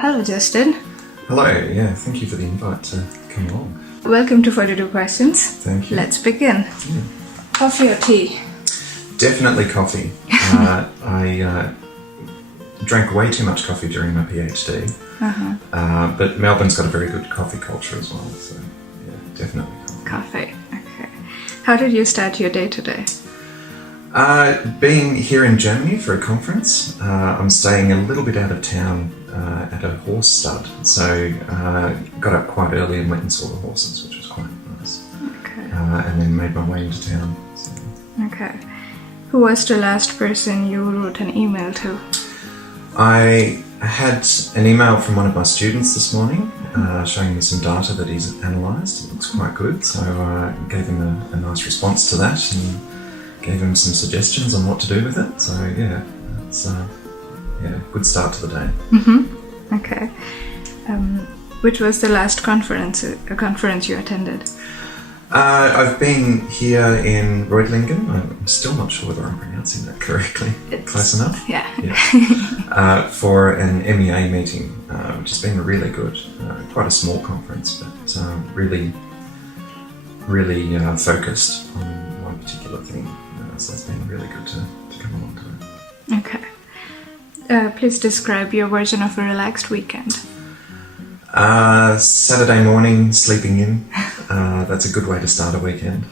Hello, Justin. Hello, yeah, thank you for the invite to come along. Welcome to 42 Questions. Thank you. Let's begin. Yeah. Coffee or tea? Definitely coffee. I drank way too much coffee during my PhD, but Melbourne's got a very good coffee culture as well, so yeah, definitely coffee. Coffee, okay. How did you start your day today? Being here in Germany for a conference, I'm staying a little bit out of town at a horse stud, so got up quite early and went and saw the horses, which was quite nice. Okay. And then made my way into town. So. Okay. Who was the last person you wrote an email to? I had an email from one of my students this morning showing me some data that he's analysed. It looks quite good, so I gave him a nice response to that and gave him some suggestions on what to do with it. So yeah, it's good start to the day. Okay. Which was the last conference you attended? I've been here in Reutlingen. I'm still not sure whether I'm pronouncing that correctly. Close enough? Yeah. For an MEA meeting, which has been really good. Quite a small conference, but really focused on one particular thing. So it's been really good to come along to it. Okay. Please describe your version of a relaxed weekend. Saturday morning, sleeping in. That's a good way to start a weekend.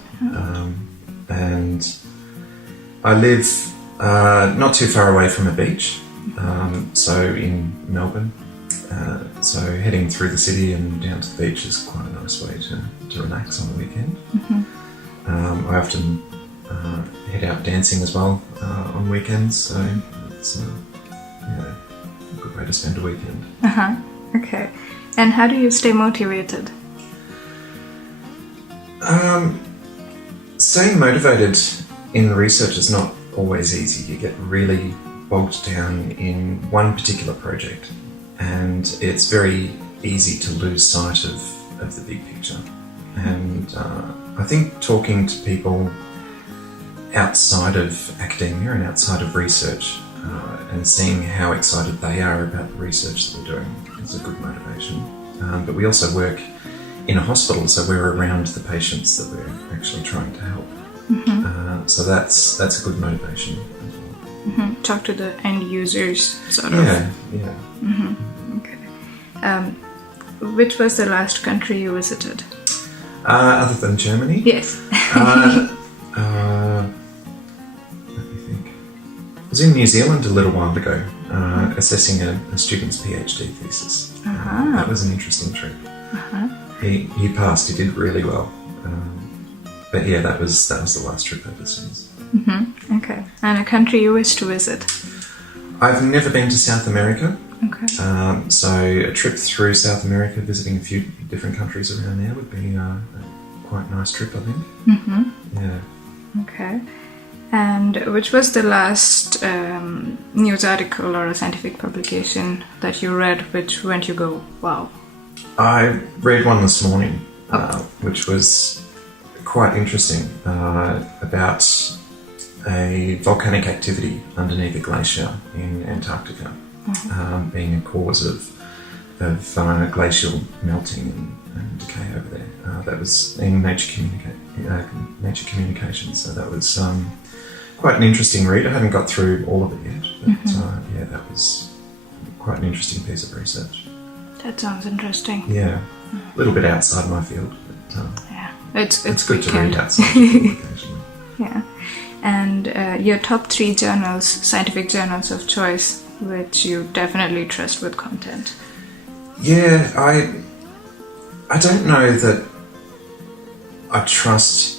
And I live not too far away from a beach, so in Melbourne. So heading through the city and down to the beach is quite a nice way to relax on the weekend. I often head out dancing as well on weekends, so it's a good way to spend a weekend. Okay. And how do you stay motivated? Staying motivated in research is not always easy. You get really bogged down in one particular project, and it's very easy to lose sight of the big picture. And I think talking to people outside of academia and outside of research and seeing how excited they are about the research that we're doing is a good motivation. But we also work in a hospital, so we're around the patients that we're actually trying to help. So that's a good motivation as well. Talk to the end users, sort of. Yeah. Okay. Which was the last country you visited? Other than Germany? Yes. Let me think. I was in New Zealand a little while ago, assessing a student's PhD thesis. That was an interesting trip. He passed. He did really well. But yeah, that was the last trip overseas. Okay. And a country you wish to visit? I've never been to South America. Okay. So a trip through South America, visiting a few different countries around there would be a quite nice trip, I think. Yeah. Okay. And which was the last news article or a scientific publication that you read which went you go, wow? I read one this morning, which was quite interesting, about a volcanic activity underneath a glacier in Antarctica, being a cause of glacial melting and decay over there. That was in Nature Communications, so that was quite an interesting read. I haven't got through all of it yet, but that was quite an interesting piece of research. That sounds interesting. Yeah, a little bit outside my field, but yeah, it's good to read outside your field occasionally. Yeah, and your top 3 journals, scientific journals of choice, which you definitely trust with content. Yeah, I don't know that I trust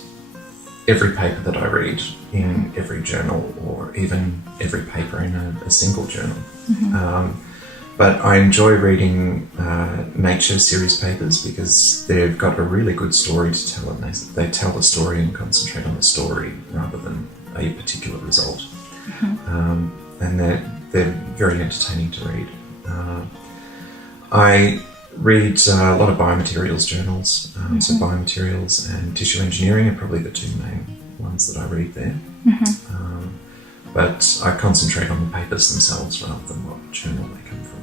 every paper that I read in every journal or even every paper in a single journal. But I enjoy reading Nature series papers because they've got a really good story to tell, and they tell the story and concentrate on the story rather than a particular result. And they're very entertaining to read. I read a lot of biomaterials journals, so biomaterials and tissue engineering are probably the 2 main ones that I read there. But I concentrate on the papers themselves rather than what journal they come from.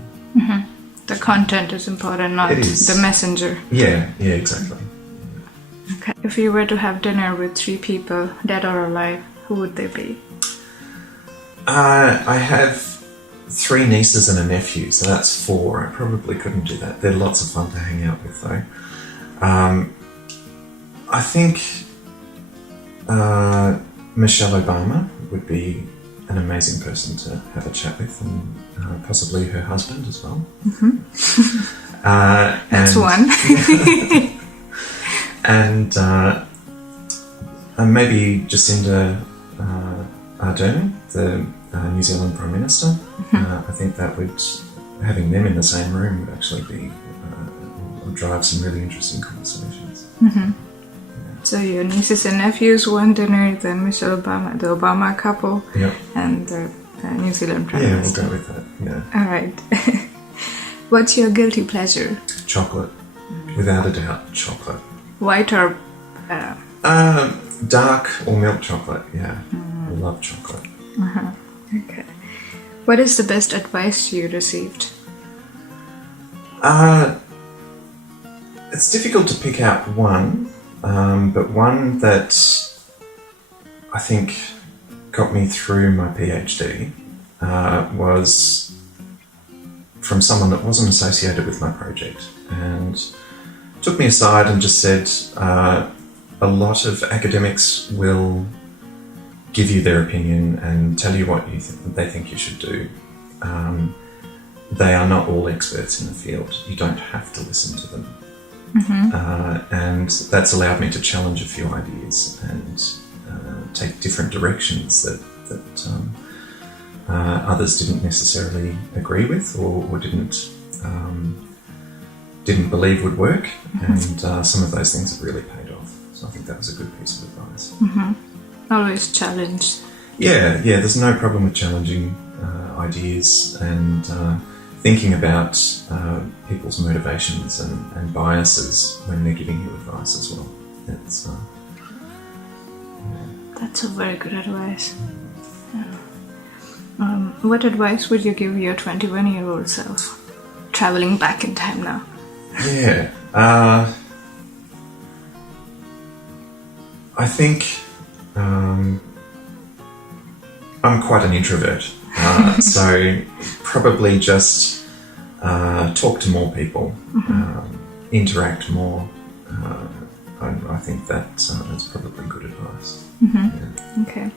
The content is important, not It is. the messenger. Yeah, exactly. Okay. If you were to have dinner with 3 people, dead or alive, who would they be? I have 3 nieces and a nephew, so that's 4. I probably couldn't do that. They're lots of fun to hang out with, though. I think Michelle Obama would be an amazing person to have a chat with, and possibly her husband as well. That's one. And maybe Jacinda Ardern, the New Zealand Prime Minister. I think that would, having them in the same room would actually be would drive some really interesting conversations. So your nieces and nephews, one dinner, then Michelle Obama, the Obama couple, and the New Zealand Prime Minister. Yeah, we'll go with that. Yeah. All right. What's your guilty pleasure? Chocolate, without a doubt, chocolate. White or dark or milk chocolate? Yeah, I love chocolate. Okay. What is the best advice you received? It's difficult to pick out one, but one that I think got me through my PhD was from someone that wasn't associated with my project, and took me aside and just said, a lot of academics will give you their opinion and tell you what they think you should do. They are not all experts in the field. You don't have to listen to them. And that's allowed me to challenge a few ideas and take different directions that others didn't necessarily agree with or didn't believe would work. And some of those things have really paid off. So I think that was a good piece of advice. Always challenge. Yeah, there's no problem with challenging ideas and thinking about people's motivations and biases when they're giving you advice as well. That's a very good advice. What advice would you give your 21-year-old self? Traveling back in time now. Yeah. I think I'm quite an introvert, so probably just talk to more people, interact more. I think that's probably good advice. Yeah. Okay.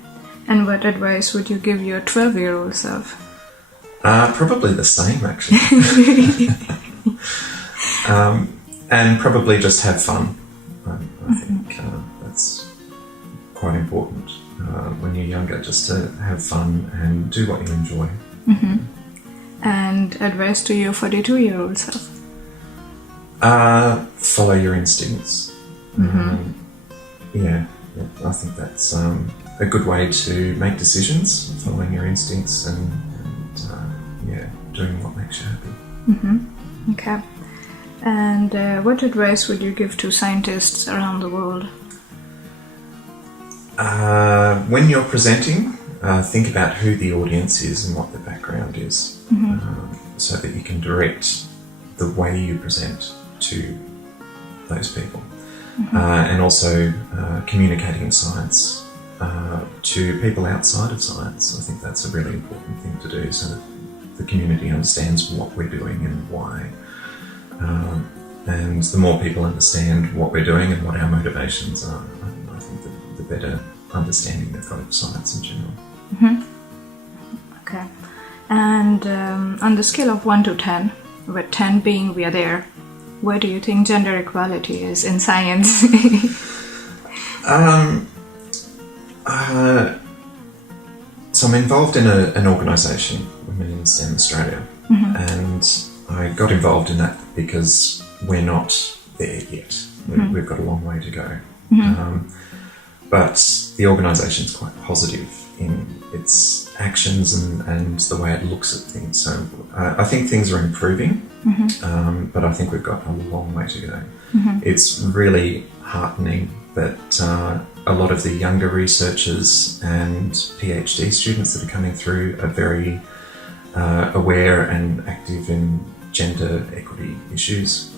And what advice would you give your 12-year-old self? Probably the same, actually. And probably just have fun. I think that's quite important when you're younger, just to have fun and do what you enjoy. And advice to your 42-year-old self? Follow your instincts. I think that's a good way to make decisions, following your instincts and doing what makes you happy. Okay. And what advice would you give to scientists around the world? When you're presenting, think about who the audience is and what their background is, so that you can direct the way you present to those people. And also communicating science to people outside of science. I think that's a really important thing to do, so that the community understands what we're doing and why. And the more people understand what we're doing and what our motivations are, I think the better understanding they've got of science in general. Okay. And on the scale of 1 to 10, with 10 being we are there, where do you think gender equality is in science? So I'm involved in an organisation, Women in STEM Australia, and I got involved in that because we're not there yet. We've got a long way to go. But the organisation's quite positive in its actions and the way it looks at things. So I think things are improving, but I think we've got a long way to go. It's really heartening that a lot of the younger researchers and PhD students that are coming through are very aware and active in gender equity issues.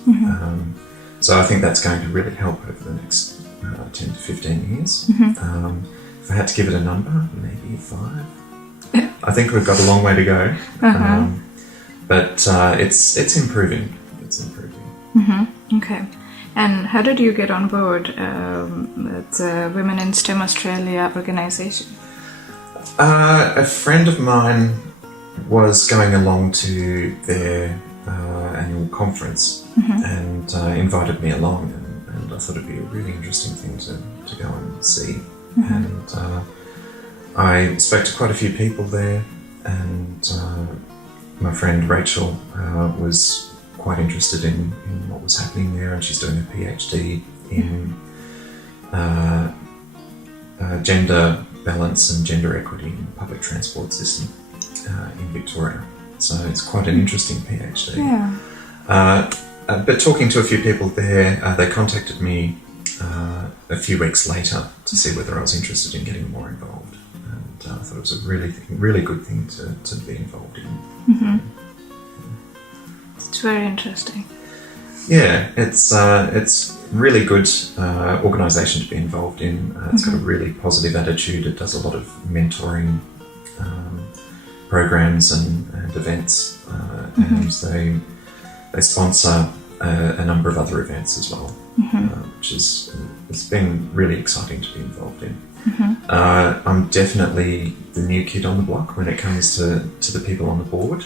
So I think that's going to really help over the next 10 to 15 years. If I had to give it a number, maybe 5. I think we've got a long way to go, but it's improving. It's improving. Okay. And how did you get on board with the Women in STEM Australia organisation? A friend of mine was going along to their annual conference and invited me along, and I thought it'd be a really interesting thing to go and see. And I spoke to quite a few people there, and my friend Rachel was quite interested in what was happening there, and she's doing a PhD in gender balance and gender equity in the public transport system in Victoria. So it's quite an interesting PhD. But talking to a few people there, they contacted me a few weeks later to see whether I was interested in getting more involved. And I thought it was a really good thing to be involved in. It's very interesting. Yeah, it's really good organisation to be involved in. It's got a really positive attitude. It does a lot of mentoring programs and events, and they sponsor a number of other events as well, which it's been really exciting to be involved in. I'm definitely the new kid on the block when it comes to the people on the board.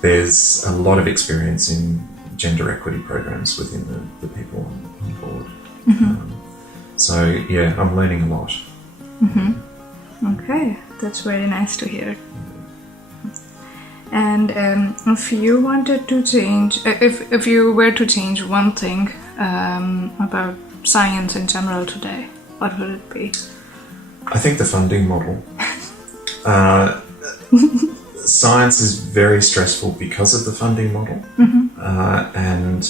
There's a lot of experience in gender equity programs within the people on board. So yeah, I'm learning a lot. Okay, that's very nice to hear. And if you wanted to change, if you were to change one thing about science in general today, what would it be? I think the funding model. Science is very stressful because of the funding model, and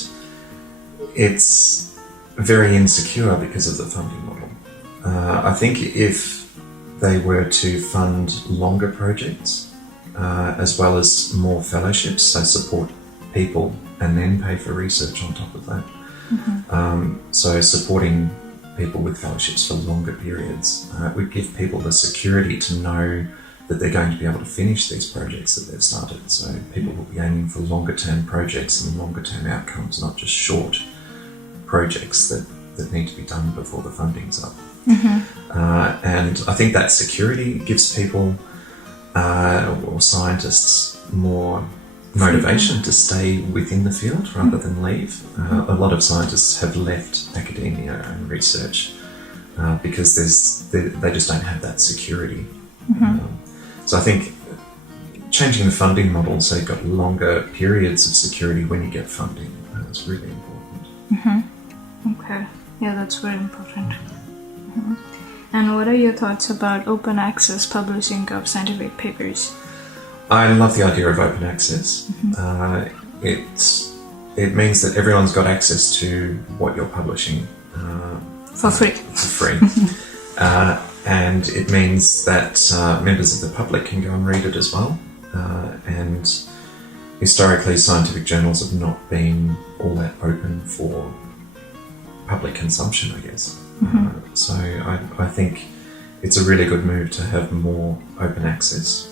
it's very insecure because of the funding model. I think if they were to fund longer projects, as well as more fellowships, so support people and then pay for research on top of that. So supporting people with fellowships for longer periods would give people the security to know that they're going to be able to finish these projects that they've started. So people will be aiming for longer term projects and longer term outcomes, not just short projects that need to be done before the funding's up. And I think that security gives people or scientists more motivation to stay within the field rather than leave. A lot of scientists have left academia and research because they just don't have that security. So I think changing the funding model so you've got longer periods of security when you get funding is really important. Okay, yeah, that's very important. And what are your thoughts about open access publishing of scientific papers? I love the idea of open access. It means that everyone's got access to what you're publishing For free. For free. And it means that members of the public can go and read it as well. And historically, scientific journals have not been all that open for public consumption, I guess. So I think it's a really good move to have more open access.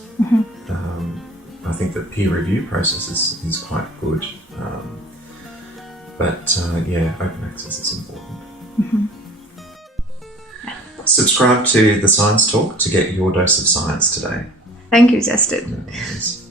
I think the peer review process is quite good. But yeah, open access is important. Subscribe to the Science Talk to get your dose of science today. Thank you, Justin. No worries.